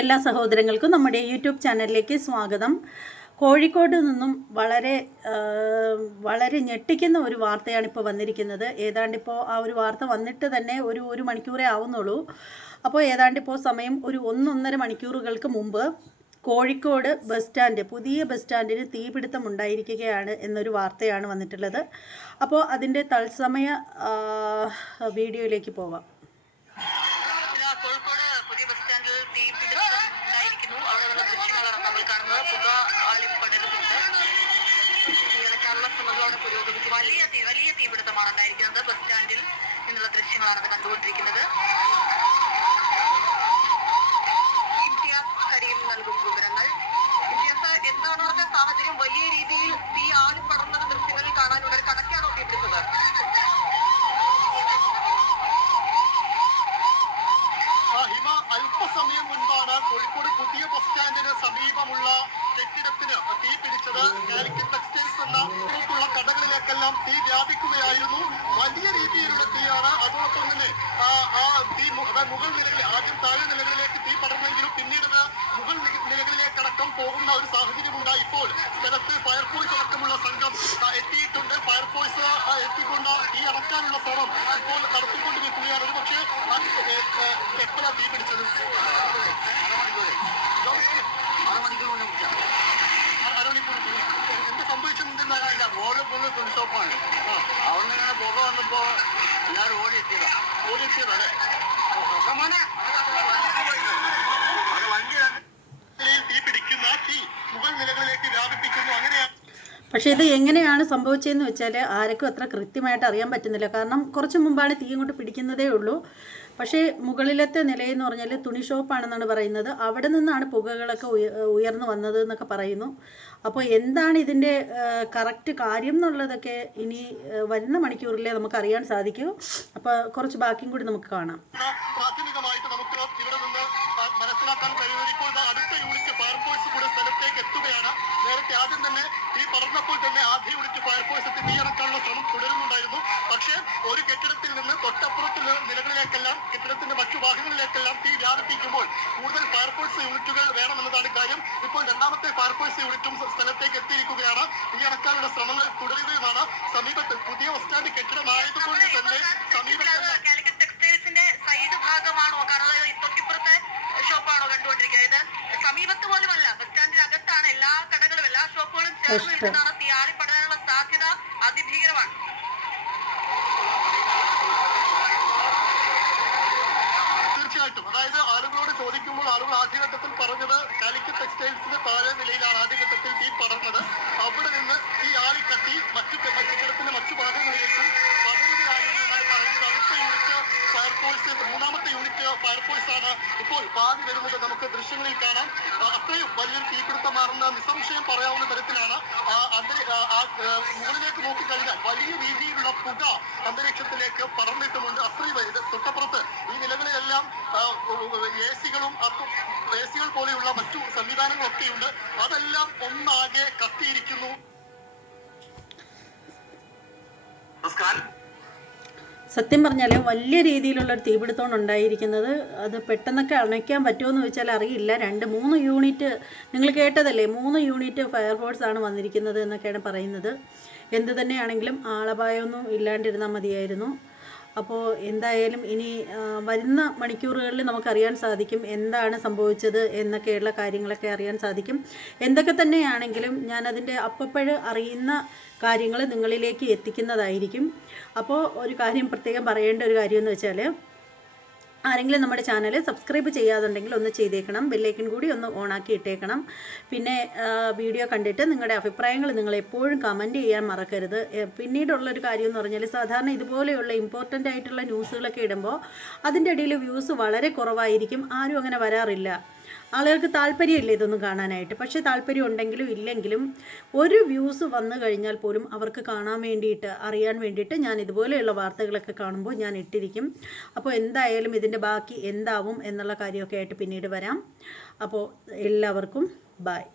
എല്ലാ സഹോദരങ്ങൾക്കും നമ്മുടെ യൂട്യൂബ് ചാനലിലേക്ക് സ്വാഗതം. കോഴിക്കോട് നിന്നും വളരെ വളരെ ഞെട്ടിക്കുന്ന ഒരു വാർത്തയാണ് ഇപ്പോൾ വന്നിരിക്കുന്നത്. ഏതാണ്ട് ഇപ്പോൾ ആ ഒരു വാർത്ത വന്നിട്ട് തന്നെ ഒരു ഒരു മണിക്കൂറേ ആവുന്നുള്ളൂ. അപ്പോൾ ഏതാണ്ട് ഇപ്പോൾ സമയം ഒരു ഒന്നൊന്നര മണിക്കൂറുകൾക്ക് മുമ്പ് കോഴിക്കോട് ബസ് സ്റ്റാൻഡ് പുതിയ ബസ് സ്റ്റാൻഡിന് തീപിടുത്തം ഉണ്ടായിരിക്കുകയാണ് എന്നൊരു വാർത്തയാണ് വന്നിട്ടുള്ളത്. അപ്പോൾ അതിന്റെ തത്സമയ വീഡിയോയിലേക്ക് പോവാം ഇതാ കോഴിക്കോട് പുതിയ ബസ് സ്റ്റാൻഡിൽ തീപിടുത്തം ഉണ്ടായിരിക്കുന്നു. അവിടെ നല്ല ദൃശ്യങ്ങളാണ് നമ്മൾ കാണുന്നത്. പുക ആളിപ്പടരുന്നുണ്ട് ശ്രമങ്ങൾ അവിടെ പുരോഗമിക്കും. വലിയ തീ വലിയ തീപിടുത്തമാണ് ഉണ്ടായിരിക്കുന്നത് ബസ് സ്റ്റാൻഡിൽ നിന്നുള്ള ദൃശ്യങ്ങളാണ് അത് കണ്ടുകൊണ്ടിരിക്കുന്നത് ഇംതിയാസ് കരീം നൽകും വിവരങ്ങൾ ഇംതിയാസ് എന്താണ് അവിടുത്തെ സാഹചര്യം വലിയ രീതിയിൽ തീ ആളി പടർന്നത് ദൃശ്യങ്ങളിൽ കാണാനുള്ള ഒരു കണക്കാണോ തീപിടുത്തത് ആ, ഹിമ അല്പസമയം മുൻപാണ് കോഴിക്കോട് പുതിയ ബസ് സ്റ്റാൻഡിന് സമീപമുള്ള കെട്ടിടത്തിന് തീ പിടിച്ചത് കാലിക്കറ്റ് ടെക്സ്റ്റൈൽസ് എന്ന ഇതിലേക്കുള്ള കടകളിലേക്കെല്ലാം തീ വ്യാപിക്കുകയായിരുന്നു. വലിയ രീതിയിലുള്ള തീയാണ്. അതോടൊപ്പം തന്നെ ആ, തീ മുകൾ നിലകളിൽ ആദ്യം താഴെ നിലകളിലേക്ക് തീ പടർന്നെങ്കിലും പിന്നീട് മുഗൾ മുകൾ നില- നിലകളിലേക്കടക്കം പോകുന്ന ഒരു സാഹചര്യമുണ്ടായി ഇപ്പോൾ സ്ഥലത്ത് ഫയർഫോഴ്സ് അടക്കമുള്ള സംഘം എത്തിയിട്ടുണ്ട്. ഫയർഫോഴ്സ് എത്തിക്കൊണ്ട് തീ അടക്കാനുള്ള ശ്രമം ഇപ്പോൾ നടത്തിക്കൊണ്ടിരിക്കുകയാണ്. ഒരു പക്ഷേ എപ്പോഴാണ് തീ പിടിച്ചത് അരമണിക്കൂർ എന്ത് സംഭവിച്ചെന്തെന്നറിയില്ല റോഡ് ഫുള്ള് തുണി ഷോപ്പാണ് അവിടെ നിന്ന് പുക വന്നപ്പോ എല്ലാവരും ഓടിയെത്തിയതാ. ഓടിയെത്തിയതല്ലേ മോനെ പക്ഷേ ഇത് എങ്ങനെയാണ് സംഭവിച്ചതെന്ന് വെച്ചാൽ ആർക്കും അത്ര കൃത്യമായിട്ട് അറിയാൻ പറ്റുന്നില്ല. കാരണം കുറച്ച് മുമ്പാണ് തീ ഇങ്ങോട്ട് പിടിക്കുന്നതേ ഉള്ളൂ. പക്ഷേ മുകളിലത്തെ നിലയെന്ന് പറഞ്ഞാൽ തുണി ഷോപ്പാണെന്നാണ് പറയുന്നത്. അവിടെ നിന്നാണ് പുകകളൊക്കെ ഉയ ഉയർന്നു വന്നത് എന്നൊക്കെ പറയുന്നു. അപ്പോൾ എന്താണ് ഇതിന്റെ കറക്റ്റ് കാര്യം എന്നുള്ളതൊക്കെ ഇനി വരുന്ന മണിക്കൂറിലേ നമുക്ക് അറിയാൻ സാധിക്കൂ. അപ്പോൾ കുറച്ച് ബാക്കിയും കൂടി നമുക്ക് കാണാം. കഴിയുന്നത് ഇപ്പോൾ അടുത്ത യൂണിറ്റ് ഫയർഫോഴ്സ് കൂടെ സ്ഥലത്തേക്ക് എത്തുകയാണ്. നേരത്തെ ആദ്യം തന്നെ ഈ പറഞ്ഞപ്പോൾ തന്നെ ആദ്യ യൂണിറ്റ് ഫയർഫോഴ്സ് എത്തി തീയണക്കാനുള്ള ശ്രമം തുടരുന്നുണ്ടായിരുന്നു. പക്ഷേ ഒരു കെട്ടിടത്തിൽ നിന്ന് തൊട്ടപ്പുറത്തുള്ള നിലകളിലേക്കെല്ലാം കെട്ടിടത്തിന്റെ മറ്റു ഭാഗങ്ങളിലേക്കെല്ലാം തീ വ്യാപിപ്പിക്കുമ്പോൾ കൂടുതൽ ഫയർഫോഴ്സ് യൂണിറ്റുകൾ വേണമെന്നതാണ് കാര്യം. ഇപ്പോൾ രണ്ടാമത്തെ ഫയർഫോഴ്സ് യൂണിറ്റും സ്ഥലത്തേക്ക് എത്തിയിരിക്കുകയാണ്. ഈ ശ്രമങ്ങൾ തുടരുകയുമാണ്. സമീപത്ത് പുതിയ ബസ് സ്റ്റാൻഡ് കെട്ടിടമായതുകൊണ്ട് തന്നെ ടെക്സ്റ്റൈൽസിന്റെ സൈഡ് ഭാഗമാണോ? കാരണം കണ്ടുകൊണ്ടിരിക്കുന്നത് ഇത് സമീപത്ത് പോലുമല്ല. ബസ് സ്റ്റാൻഡിന് അകത്താണ് എല്ലാ കടകളും എല്ലാ ഷോപ്പുകളും ചേർന്ന്. നിൽക്കുന്നതാണ് തീയാളി പടരാനുള്ള സാധ്യത അതിഭീകരമാണ്. തീർച്ചയായിട്ടും. അതായത് ആളുകളോട് ചോദിക്കുമ്പോൾ ആളുകൾ ആദ്യഘട്ടത്തിൽ പറഞ്ഞത് കാലിക്കറ്റ് ടെക്സ്റ്റൈൽസിന്റെ താഴെ നിലയിലാണ് ആദ്യഘട്ടത്തിൽ തീ പടർന്നത് അവിടെ നിന്ന് ഈ ആളിക്കത്തി മറ്റു കെട്ടിടത്തിന്റെ മറ്റു ഭാഗങ്ങളിലേക്കും ഫയർഫോഴ്സ് ആണ് ഇപ്പോൾ പാതി വരുന്നത് നമുക്ക് ദൃശ്യങ്ങളിൽ കാണാം. അത്രയും വലിയൊരു തീപിടുത്തമാണെന്ന് നിസ്സംശയം പറയാവുന്ന തരത്തിലാണ് മുകളിലേക്ക് നോക്കിക്കഴിഞ്ഞാൽ വലിയ രീതിയിലുള്ള പുക അന്തരീക്ഷത്തിലേക്ക് പറഞ്ഞിട്ടുമുണ്ട് അത്രയും തൊട്ടപ്പുറത്ത് ഈ നിലകളിലെല്ലാം എ സികളും എ സികൾ പോലെയുള്ള മറ്റു സംവിധാനങ്ങളൊക്കെയുണ്ട്. അതെല്ലാം ഒന്നാകെ കത്തിയിരിക്കുന്നു. സത്യം പറഞ്ഞാൽ വലിയ രീതിയിലുള്ള ഒരു തീപിടുത്തമാണ് ഉണ്ടായിരിക്കുന്നത് അത് പെട്ടെന്നൊക്കെ അണയ്ക്കാൻ പറ്റുമോ വെച്ചാൽ അറിയില്ല. രണ്ട് മൂന്ന് യൂണിറ്റ് നിങ്ങൾ കേട്ടതല്ലേ? മൂന്ന് യൂണിറ്റ് ഫയർഫോഴ്സ് ആണ് വന്നിരിക്കുന്നത് എന്നൊക്കെയാണ് പറയുന്നത്. എന്ത് തന്നെയാണെങ്കിലും ആളപായമൊന്നും ഇല്ലാണ്ടിരുന്നാൽ മതിയായിരുന്നു. അപ്പോൾ എന്തായാലും ഇനി വരുന്ന മണിക്കൂറുകളിൽ നമുക്കറിയാൻ സാധിക്കും എന്താണ് സംഭവിച്ചത് എന്നൊക്കെയുള്ള കാര്യങ്ങളൊക്കെ അറിയാൻ സാധിക്കും. എന്തൊക്കെ തന്നെയാണെങ്കിലും ഞാനതിന്റെ അപ്പപ്പോഴ് അറിയുന്ന കാര്യങ്ങൾ നിങ്ങളിലേക്ക് എത്തിക്കുന്നതായിരിക്കും. അപ്പോൾ ഒരു കാര്യം പ്രത്യേകം പറയേണ്ട ഒരു കാര്യം എന്ന് വെച്ചാൽ ആരെങ്കിലും നമ്മുടെ ചാനൽ സബ്സ്ക്രൈബ് ചെയ്യാതുണ്ടെങ്കിൽ ഒന്ന് ചെയ്തേക്കണം. ബെല്ലൈക്കൻ കൂടി ഒന്ന് ഓണാക്കി ഇട്ടേക്കണം. പിന്നെ വീഡിയോ കണ്ടിട്ട് നിങ്ങളുടെ അഭിപ്രായങ്ങൾ നിങ്ങൾ എപ്പോഴും കമന്റ് ചെയ്യാൻ മറക്കരുത്. പിന്നീടുള്ളൊരു കാര്യം എന്ന് പറഞ്ഞാൽ സാധാരണ ഇതുപോലെയുള്ള ഇമ്പോർട്ടന്റ് ആയിട്ടുള്ള ന്യൂസുകളൊക്കെ ഇടുമ്പോൾ അതിന്റെ ഇടയിൽ വ്യൂസ് വളരെ കുറവായിരിക്കും. ആരും അങ്ങനെ വരാറില്ല. ആളുകൾക്ക് താല്പര്യമില്ല ഇതൊന്നും കാണാനായിട്ട്. പക്ഷേ താല്പര്യം ഉണ്ടെങ്കിലും ഇല്ലെങ്കിലും ഒരു വ്യൂസ് വന്നു കഴിഞ്ഞാൽ പോലും അവർക്ക് കാണാൻ വേണ്ടിയിട്ട് അറിയാൻ വേണ്ടിയിട്ട് ഞാൻ ഇതുപോലെയുള്ള വാർത്തകളൊക്കെ കാണുമ്പോൾ ഞാൻ ഇട്ടിരിക്കും. അപ്പോൾ എന്തായാലും ഇതിന്റെ ബാക്കി എന്താവും എന്നുള്ള കാര്യമൊക്കെ ആയിട്ട് പിന്നീട് വരാം. അപ്പോൾ എല്ലാവർക്കും ബായ്